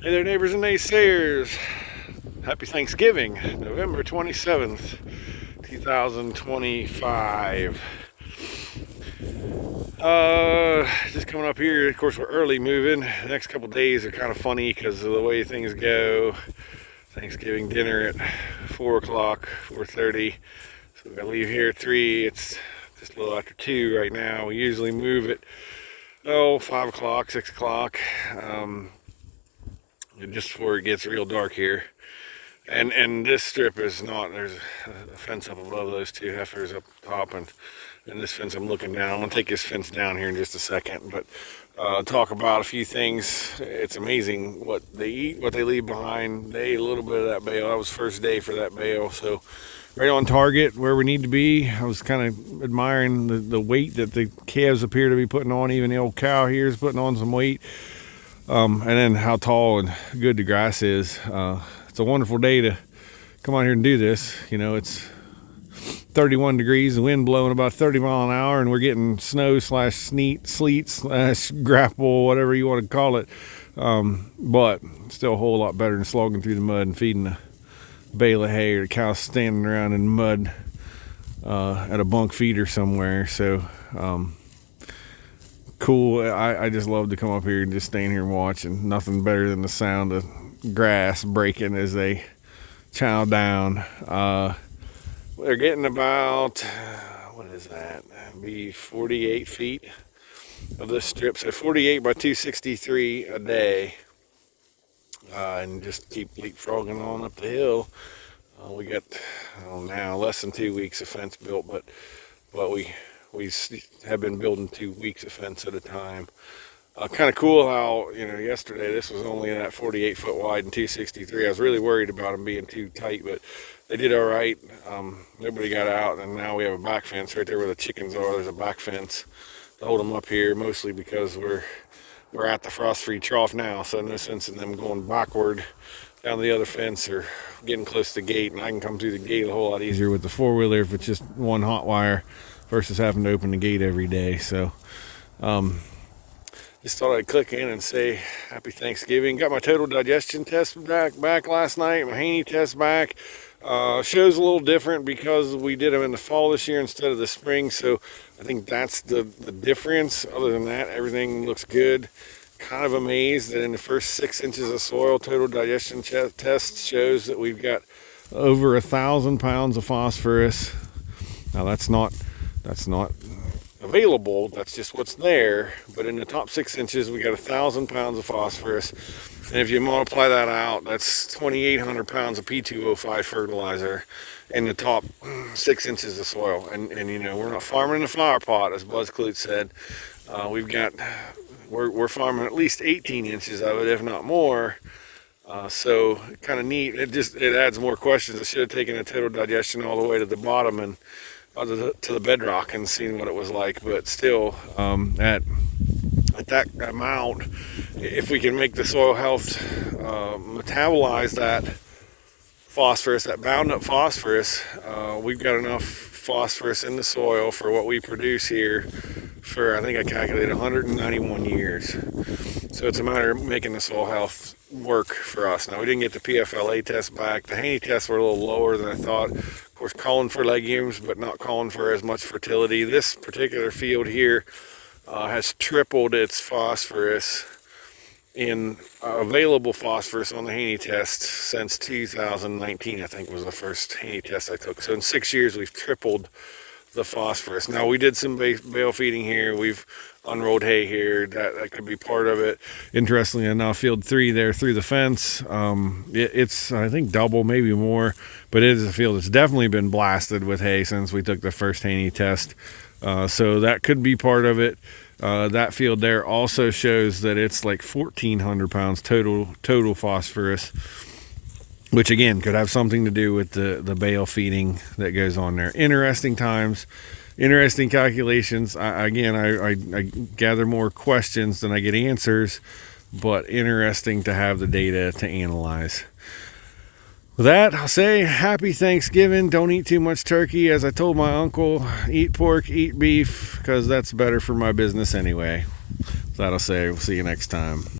Hey there, neighbors and naysayers. Happy Thanksgiving, November 27th, 2025. Just coming up here. Of course, we're early moving. The next couple days are kind of funny because of the way things go. Thanksgiving dinner at 4 o'clock, 4:30. So we gotta leave here at 3. It's just a little after 2 right now. We usually move at 5 o'clock, 6 o'clock. Just before it gets real dark here. And this strip is not, there's a fence up above those two heifers up top, and this fence I'm looking down. I'm gonna take this fence down here in just a second, but talk about a few things. It's amazing what they eat, what they leave behind. They ate a little bit of that bale. That was first day for that bale, so right on target where we need to be. I was kind of admiring the weight that the calves appear to be putting on. Even the old cow here is putting on some weight. And then how tall and good the grass is. It's a wonderful day to come out here and do this. You know, it's 31 degrees, the wind blowing about 30 miles an hour, and we're getting snow slash sleet slash grapple, whatever you want to call it. But still a whole lot better than slogging through the mud and feeding a bale of hay, or the cow standing around in mud at a bunk feeder somewhere. So cool. I just love to come up here and just stand here and watch, and nothing better than the sound of grass breaking as they chow down. They're getting about, what is that? Be 48 feet of this strip, so 48 by 263 a day, and just keep leapfrogging on up the hill. We got now less than 2 weeks of fence built, but we have been building 2 weeks of fence at a time. Kind of cool how, yesterday this was only that 48 foot wide and 263. I was really worried about them being too tight, but they did all right. Nobody got out, and now we have a back fence right there where the chickens are. There's a back fence to hold them up here, mostly because we're at the frost-free trough now, so no sense in them going backward down the other fence or getting close to the gate. And I can come through the gate a whole lot easier with the four-wheeler if it's just one hot wire versus having to open the gate every day. So just thought I'd click in and say happy Thanksgiving. Got my total digestion test back last night, my Haney test back. Shows a little different because we did them in the fall this year instead of the spring, so I think that's the difference. Other than that, everything looks good. Kind of amazed that in the first 6 inches of soil, total digestion test shows that we've got over 1,000 pounds of phosphorus. Now that's not available, that's just what's there. But in the top 6 inches, we got 1,000 pounds of phosphorus. And if you multiply that out, that's 2,800 pounds of P2O5 fertilizer in the top 6 inches of soil. And we're not farming in a flower pot, as Buzz Clute said. We're farming at least 18 inches of it, if not more. So kind of neat. It adds more questions. I should have taken a total digestion all the way to the bottom and to the bedrock and seen what it was like. But still, at that amount, if we can make the soil health metabolize that phosphorus, that bound up phosphorus, we've got enough phosphorus in the soil for what we produce here for, I think I calculated, 191 years. So it's a matter of making the soil health work for us. Now, we didn't get the PFLA test back. The Haney tests were a little lower than I thought. Of course, calling for legumes, but not calling for as much fertility. This particular field here has tripled its phosphorus in available phosphorus on the Haney test since 2019, I think was the first Haney test I took. So in 6 years, we've tripled the phosphorus. Now, we did some bale feeding here. We've unrolled hay here. That could be part of it. Interestingly enough, field 3 there through the fence, it's I think double, maybe more, but it is a field that's definitely been blasted with hay since we took the first Haney test. So that could be part of it. That field there also shows that it's like 1,400 pounds total phosphorus, which again could have something to do with the bale feeding that goes on there. Interesting times, interesting calculations. I gather more questions than I get answers, but interesting to have the data to analyze. With that, I'll say happy Thanksgiving. Don't eat too much turkey. As I told my uncle, eat pork, eat beef, because that's better for my business anyway. With that, I'll say we'll see you next time.